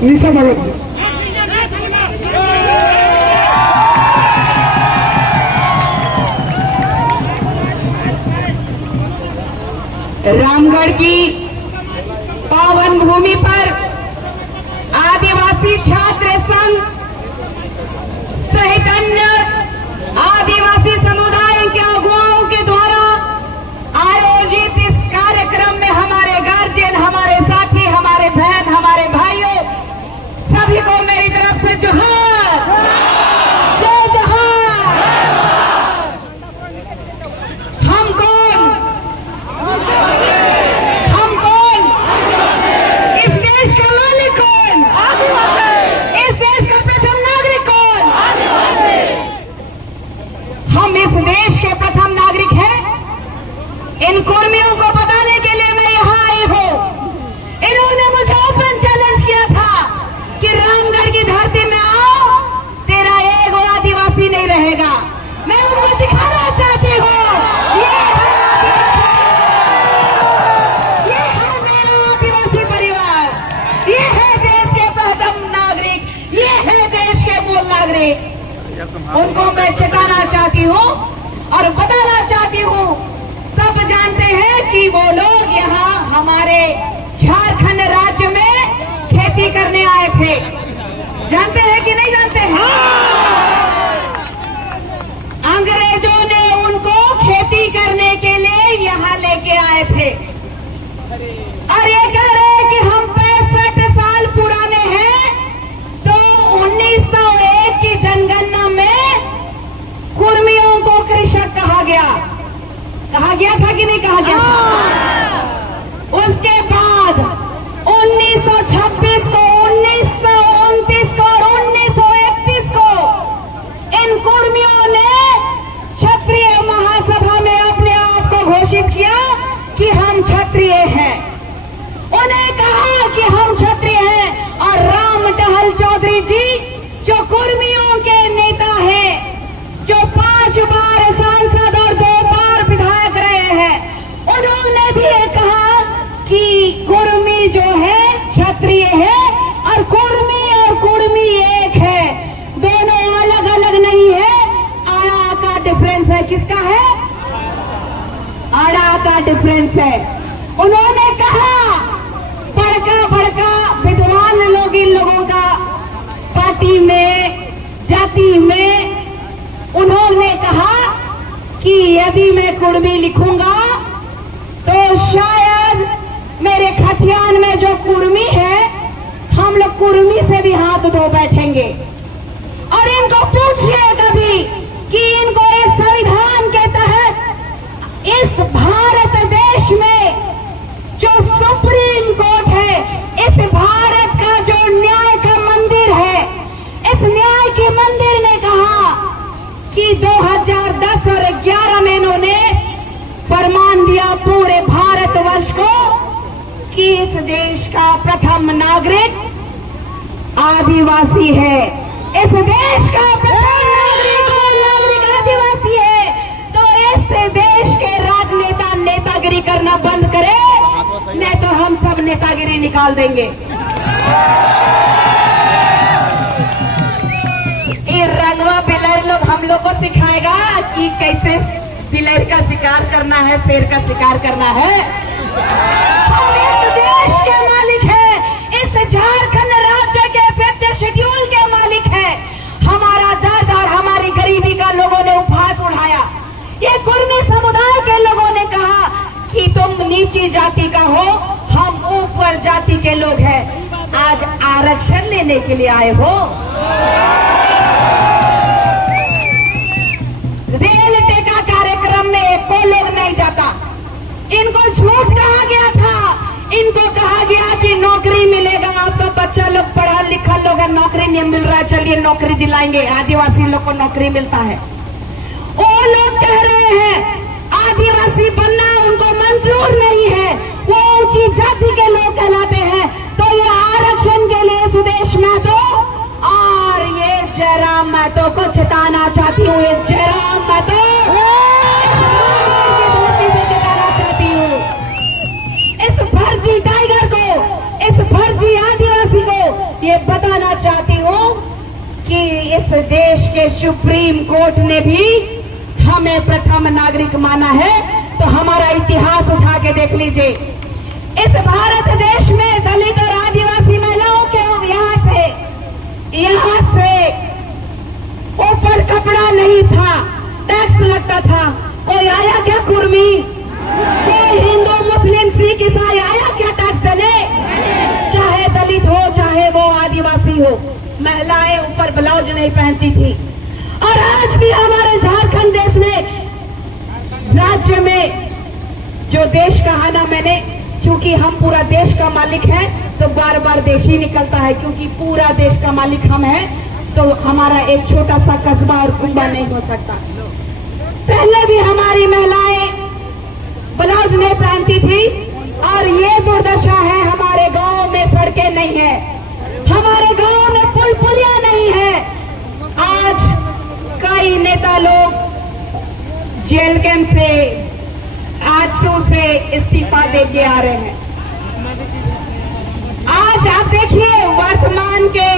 निशा भगत जी। रामगढ़ की पावन भूमि पर आदिवासी छात्र संघ सहित अन्य आदिवासी समुदाय के अगुवाओं के द्वारा आयोजित इस कार्यक्रम में हमारे गार्जियन, हमारे साथी, हमारे बहन, हमारे भाइयों सभी को मेरी तरफ से जोहार, जय जोहार। हम कौन? हम कौन? इस देश का मालिक कौन? इस देश का प्रथम नागरिक कौन? हम इस देश के प्रथम नागरिक हैं। इन कर्मियों को बताने के लिए मैं यहाँ आई हूँ। इन्होंने मुझे ओपन चैलेंज किया था कि रामगढ़ की धरती में आओ, तेरा एक आदिवासी नहीं रहेगा। मैं उनको दिखाना चाहती हूँ, ये है मेरा आदिवासी परिवार, ये है देश के प्रथम नागरिक, ये है देश के मूल नागरिक। उनको मैं चेताना चाहती हूँ और बताना चाहती हूँ। सब जानते हैं कि वो लोग यहाँ हमारे झारखंड राज्य में खेती करने आए थे। जानते हैं कि नहीं जानते हैं? अंग्रेजों ने उनको खेती करने के लिए यहाँ लेके आए थे और ये कह रहे हैं कि हम 65 साल पुराने हैं। तो 1901 की जनगणना में कुर्मियों को कृषक कहा गया था कि नहीं कहा गया था? उसके बाद 1926 को, 1929 को और 1931 को इन कुर्मियों ने क्षत्रिय महासभा में अपने आप को घोषित किया कि हम क्षत्रिय हैं। उन्हें कहा कि हम क्षत्रिय हैं और राम टहल चौधरी जी जो कुर्मियों के नेता हैं, जो 5 बार सांसद और 2 बार विधायक रहे हैं, उन्होंने भी ये कहा कि कुर्मी जो है क्षत्रिय है और कुर्मी एक है, दोनों अलग अलग नहीं है। आड़ा का डिफरेंस है। किसका है? आड़ा का डिफरेंस है। उन्होंने कहा बड़का विद्वान लोग इन लोगों का पार्टी में, जाति में, उन्होंने कहा कि यदि मैं कुर्मी लिखूंगा तो शायद मेरे खतियान में जो कुर्मी है, हम लोग कुर्मी से भी हाथ धो बैठेंगे। और इनको पूछिए कभी कि इनको इस संविधान के तहत इस भारत देश में जो सुप्रीम कोर्ट है, इस भारत का जो न्याय का मंदिर है, इस न्याय के मंदिर ने कहा कि 2010 और 11 में इन्होंने फरमान दिया पूरे भारतवर्ष को कि इस देश का प्रथम नागरिक आदिवासी है। इस देश का प्रथम नागरिक आदिवासी है। तो इस देश के राजनेता नेतागिरी करना बंद करे, नहीं तो हम सब नेतागिरी निकाल देंगे। ये रंगवा बिलर लोग हम लोग को सिखाएगा कि कैसे बिलर का शिकार करना है, शेर का शिकार करना है। हम इस देश के मालिक हैं, इस झारखंड राज्य के 5th शेड्यूल के मालिक हैं। हमारा दर्द और हमारी गरीबी का लोगों ने उपहास उठाया। ये कुर्मी समुदाय के लोगों ने कहा कि तुम नीची जाति का हो, हम ऊपर जाति के लोग हैं। आज आरक्षण लेने के लिए आए हो। रेल टेका कार्यक्रम में कोई लोग नहीं जाता। इनको झूठ कहा गया था। इनको कहा गया कि नौकरी मिलेगा, आपका बच्चा लोग पढ़ा लिखा लोग है, नौकरी नहीं मिल रहा है, चलिए नौकरी दिलाएंगे। आदिवासी लोग को नौकरी मिलता है। वो लोग कह रहे हैं आदिवासी बनना उनको मंजूर नहीं है, वो ऊंची जाति के लोग कहलाते हैं। तो ये आरक्षण के लिए सुदेश महतो और ये जयराम महतो को चेताना चाहती हूँ। ये जयराम महतो चेताना चाहती हूँ। इस फर्जी टाइगर को, इस फर्जी आदिवासी को ये बताना चाहती हूँ कि इस देश के सुप्रीम कोर्ट ने भी हमें प्रथम नागरिक माना है। तो हमारा इतिहास उठा के देख लीजिए, इस भारत देश में दलित और आदिवासी महिलाओं के यहाँ से ऊपर कपड़ा नहीं था, टैक्स लगता था। कोई आया क्या कुर्मी? कोई हिंदू मुस्लिम सिख ईसाई आया क्या टैक्स देने? चाहे दलित हो चाहे वो आदिवासी हो, महिलाएं ऊपर ब्लाउज नहीं पहनती थी। और आज भी हमारे झारखंड देश में, राज्य में, जो देश कहा ना मैंने, क्योंकि हम पूरा देश का मालिक हैं तो बार बार देश ही निकलता है, क्योंकि पूरा देश का मालिक हम हैं तो हमारा एक छोटा सा कस्बा और कुंबा नहीं हो सकता। पहले भी हमारी महिलाएं ब्लाउज नहीं पहनती थी और ये दुर्दशा है। हमारे गांव में सड़कें नहीं है, हमारे गांव में पुल पुलिया नहीं है। आज कई नेता लोग जेल कैंप से, आजसू से इस्तीफा देके आ रहे हैं। आज आप देखिए वर्तमान के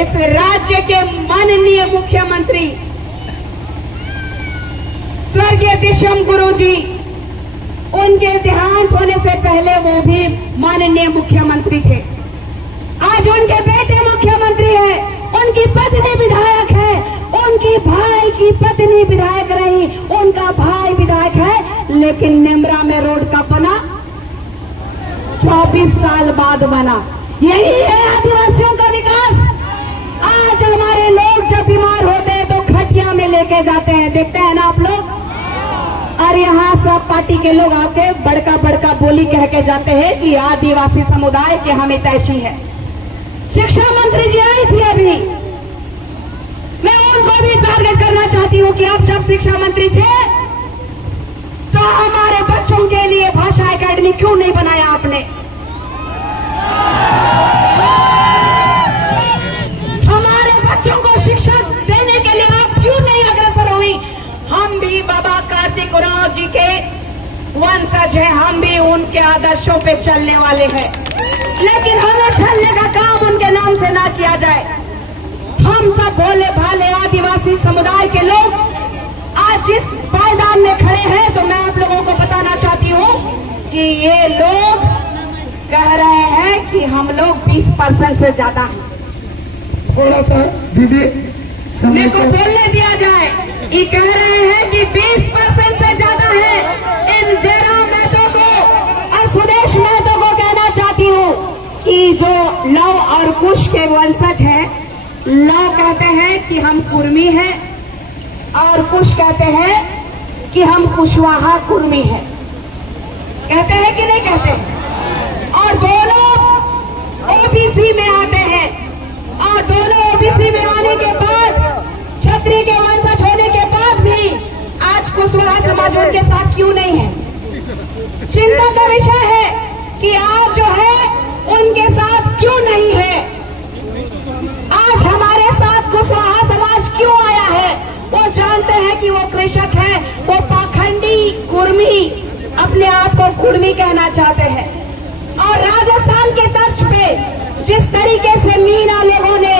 इस राज्य के माननीय मुख्यमंत्री स्वर्गीय दिशम गुरु जी, उनके देहांत होने से पहले वो भी माननीय मुख्यमंत्री थे। आज उनके बेटे मुख्यमंत्री है, उनकी पत्नी विधायक है, उनकी भाई की पत्नी विधायक रही, उनका भाई विधायक है। लेकिन नेमरा में रोड का बना 24 साल बाद बना। यही है आदिवासियों का विकास। आज हमारे लोग जब बीमार होते हैं तो खटिया में लेके जाते हैं, देखते हैं ना आप लोग। और यहाँ सब पार्टी के लोग आके बड़का बड़का बोली कह के जाते हैं कि आदिवासी समुदाय के हमें तैसी है। शिक्षा मंत्री जी आई थी अभी, मैं उनको भी टारगेट करना चाहती हूँ कि आप जब शिक्षा मंत्री थे तो हमारे बच्चों के लिए भाषा एकेडमी क्यों नहीं बनाया आपने? हमारे बच्चों को शिक्षा देने के लिए आप क्यों नहीं अग्रसर हुई? हम भी बाबा कार्तिक उरांव जी के वंशज हैं, हम भी उनके आदर्शों पे चलने वाले हैं, लेकिन हमें चलने का काम उनके नाम से ना किया जाए। हम सब भोले भाले आदिवासी समुदाय के लोग आज जिस पायदान में खड़े हैं, तो मैं आप लोगों को बताना चाहती हूँ कि ये लोग कह रहे हैं कि हम लोग 20% से ज्यादा हैं। थोड़ा सा दीदी मेरे को बोलने दिया जाए। ये कह रहे हैं कि 20% से ज्यादा है। इन जयराम महतो को और सुदेश महतो को कहना चाहती हूँ कि जो लव और कुश के वंशज हैं, लव कहते हैं कि हम कुर्मी हैं और कुश कहते हैं कि हम कुशवाहा कुर्मी हैं। कहते हैं कि नहीं कहते? और दोनों ओबीसी में आते हैं, और दोनों ओबीसी में आने के बाद, क्षत्रिय के वंशज होने के बाद भी आज कुशवाहा समाज उनके साथ क्यों नहीं है? चिंता का विषय है कि आज जो है उनके साथ क्यों नहीं है। आज हमारे साथ कुशवाहा समाज क्यों आया है? वो जानते हैं कि वो कृषक है, वो पाखंडी कुर्मी, अपने आप को कुर्मी कहना चाहते हैं। और राजस्थान के तर्ज पे जिस तरीके से मीना लोगों ने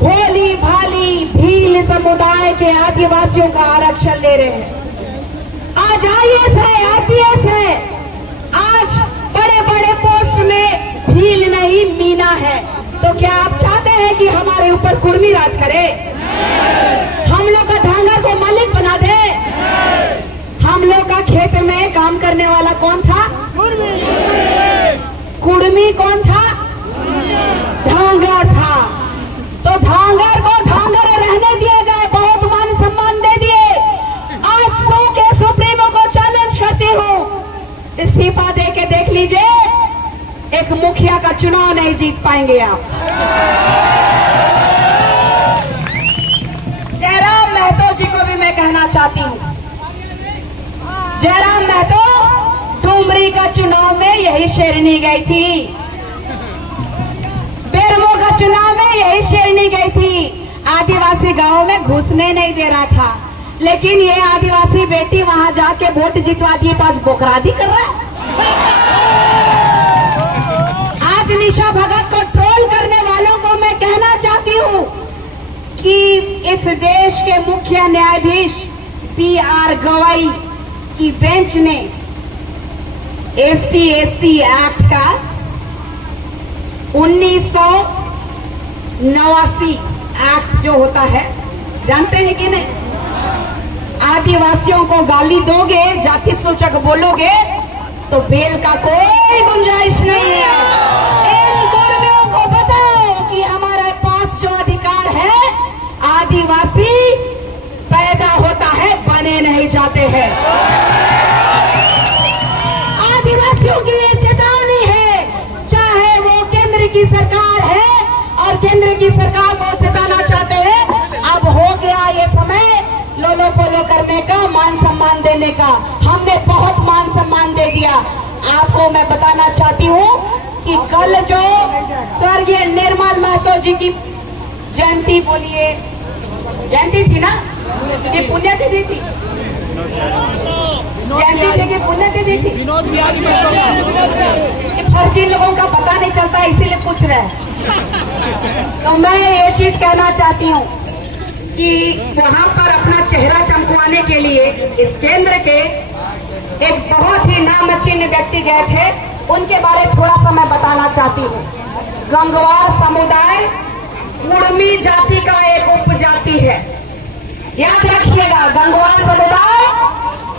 भोली भाली भील समुदाय के आदिवासियों का आरक्षण ले रहे हैं। आज IAS है, RPS है, आज बड़े बड़े पोस्ट में भील नहीं मीना है। तो क्या आप चाहते हैं कि हमारे ऊपर कुर्मी राज करे? हम लोग का धांगा को मालिक बना दे? हम लोग का खेत में काम करने वाला कौन था? कुर्मी कौन था? धांगर था। तो धांगर को धांगर रहने दिया जाए, बहुत मान सम्मान दे दिए। आज 100 के सुप्रीमो को चैलेंज करती हूँ, इस्तीफा दे के देख लीजिए, एक मुखिया का चुनाव नहीं जीत पाएंगे आप। जयराम महतो जी को भी मैं कहना चाहती हूँ, जयराम महतो डुमरी का चुनाव में यही शेरनी गई थी, बेरमो का चुनाव में यही शेरनी गई थी। आदिवासी गांव में घुसने नहीं दे रहा था, लेकिन ये आदिवासी बेटी वहां जाके वोट जितवा दिए तो आज बोकरादी कर रहा है। आज निशा भगत को ट्रोल इस देश के मुख्य न्यायाधीश पी.आर. गवाई की बेंच ने SC/ST एक्ट का 1989 एक्ट जो होता है, जानते हैं कि नहीं? आदिवासियों को गाली दोगे, जाति सूचक बोलोगे तो बेल का कोई गुंजाइश नहीं है। इन कर्मियों को बताओ कि हमारे पास जो अधिकार है, आदिवासी पैदा होता है, बने नहीं जाते हैं। आदिवासियों की ये चेतावनी है, चाहे वो केंद्र की सरकार है और केंद्र की सरकार को चेताना चाहते हैं। अब हो गया ये समय लोलो पोलो करने का, मान सम्मान देने का। हमने बहुत मान सम्मान दे दिया। आपको मैं बताना चाहती हूँ कि कल जो स्वर्गीय निर्मल महतो जी की जयंती, बोलिए जयंती थी ना, ये पुण्यतिथि थी, जयंती जी की पुण्यतिथि थी। फर्जी लोगों का पता नहीं चलता, इसीलिए पूछ रहे हैं। तो मैं ये चीज कहना चाहती हूँ कि वहां पर अपना चेहरा चमकवाने के लिए इस केंद्र के एक बहुत ही नामचीन व्यक्ति गए थे, उनके बारे थोड़ा सा मैं बताना चाहती हूँ। गंगवार समुदाय कुड़मी जाति का एक उपजाति है, याद रखिएगा। गंगवार समुदाय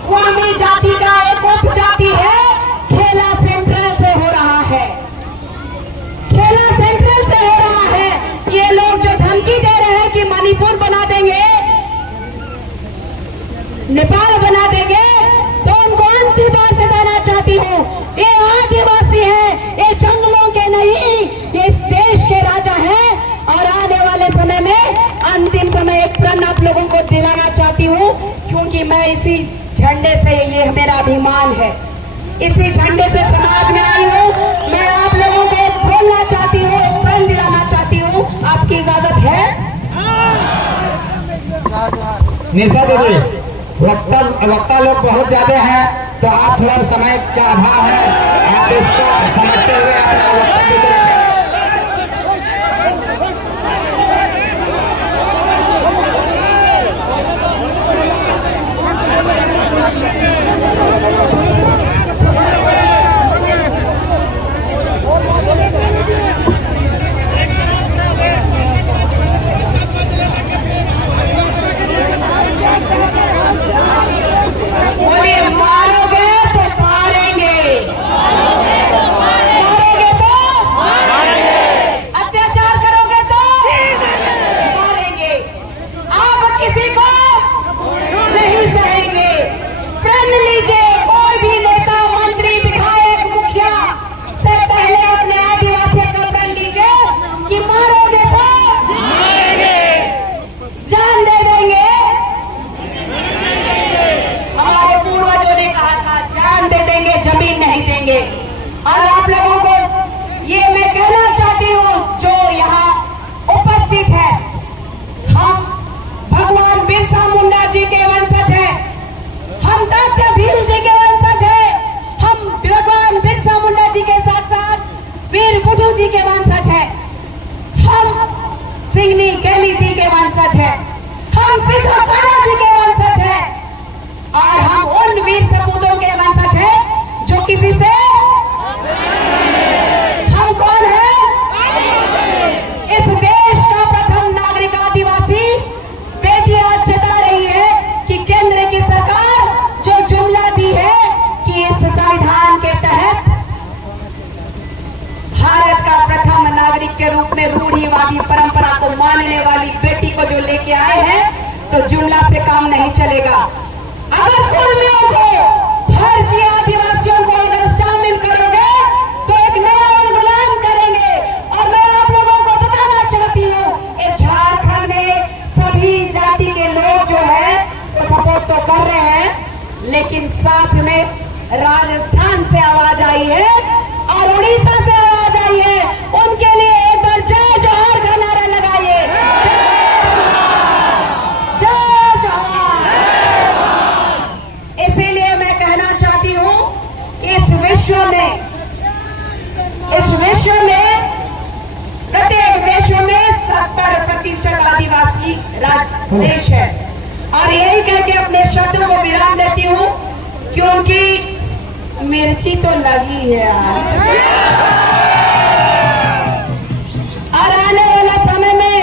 कुड़मी जाति का एक उपजाति है। खेला सेंट्रल से हो रहा है, खेला सेंट्रल से हो रहा है। ये लोग जो धमकी दे रहे हैं कि मणिपुर बना देंगे, नेपाल बना देंगे, तो उनको अंतिम बात बताना चाहती हूँ, ये आदिवासी है, ये जंगलों के नहीं, ये इस देश के राजा हैं। और आने वाले समय में अंतिम समय एक प्रण आप लोगों को दिलाना चाहती हूँ, क्योंकि मैं इसी झंडे से, ये मेरा अभिमान है, इसी झंडे से समाज में आई हूँ। मैं आप लोगों को बोलना चाहती हूँ, प्रण दिलाना चाहती हूँ। आपकी इजाजत है? निशा दीदी, वक्ता लोग बहुत ज्यादा हैं, तो आप थोड़ा समय का अभाव है, आप इसको समझते हुए अपना वक्तव्य दें। मारोगे तो मारेंगे, मारोगे तो अत्याचार करोगे तो मारेंगे। आप किसी को नहीं सहेंगे। प्रण लीजिए, कोई भी नेता, मंत्री, विधायक, मुखिया से पहले अपने आदिवासी का प्रण लीजिए कि मारोगे तो जान दे देंगे। हमारे पूर्वजों ने कहा था, जान दे देंगे, जमीन नहीं देंगे। और आप लोगों को ये मैं कहना चाहती हूँ, जो यहाँ उपस्थित है, हम भगवान बिरसा मुंडा जी के वंशज हैं, हम तात्या भील जी के वंशज हैं, हम भगवान बिरसा मुंडा जी के साथ साथ वीर बुद्धू जी के वंशज हैं, हम सिंगनी कैलीती के वंशज हैं, हम सिद्धोकाना जी के वंशज हैं, और हम उन वीर सपूतों के वंशज हैं जो किसी से, हम कौन हैं? इस देश का प्रथम नागरिक आदिवासी बेटी आज जता रही है कि केंद्र की सरकार जो जुमला दी है कि इस संविधान के तहत भारत का प्रथम नागरिक के रूप में रूढ़िवादी परंपरा को मानने वाली बेटी को जो लेके आए हैं, तो जुमला से काम नहीं चलेगा। अगर कुर्मियों को, फर्जी आदिवासियों को इधर शामिल करोगे तो एक नया इंकलाब करेंगे। और मैं आप लोगों को बताना चाहती हूँ, झारखंड में सभी जाति के लोग जो है वो सपोर्ट तो कर रहे हैं, लेकिन साथ में राजस्थान से आवाज आई है और उड़ीसा से आवाज आई है। उनके लिए एक बार जय जोहार का नारा लगाइए। इसीलिए मैं कहना चाहती हूँ, इस विश्व में प्रत्येक देशों में 70% आदिवासी देश है। और यही कह के अपने शब्दों को विराम देती हूँ, क्योंकि मिर्ची तो लगी है यार। और आने वाला समय में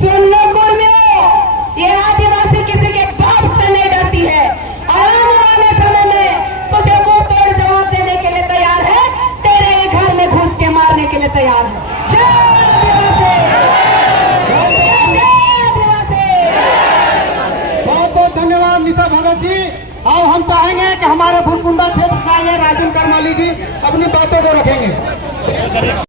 सुन लो कुर्मियों, ये आदिवासी किसी के बाप से नहीं डरती है। और आने वाले समय में तुझे मुंह तोड़ जवाब देने के लिए तैयार है, तेरे ही घर में घुस के मारने के लिए तैयार है। जय आदिवासी! जय आदिवासी! बहुत बहुत धन्यवाद निशा भगत जी। और हम चाहेंगे कि हमारे भूलकुंडा क्षेत्र का ये राजन करमाली जी अपनी बातों को रखेंगे।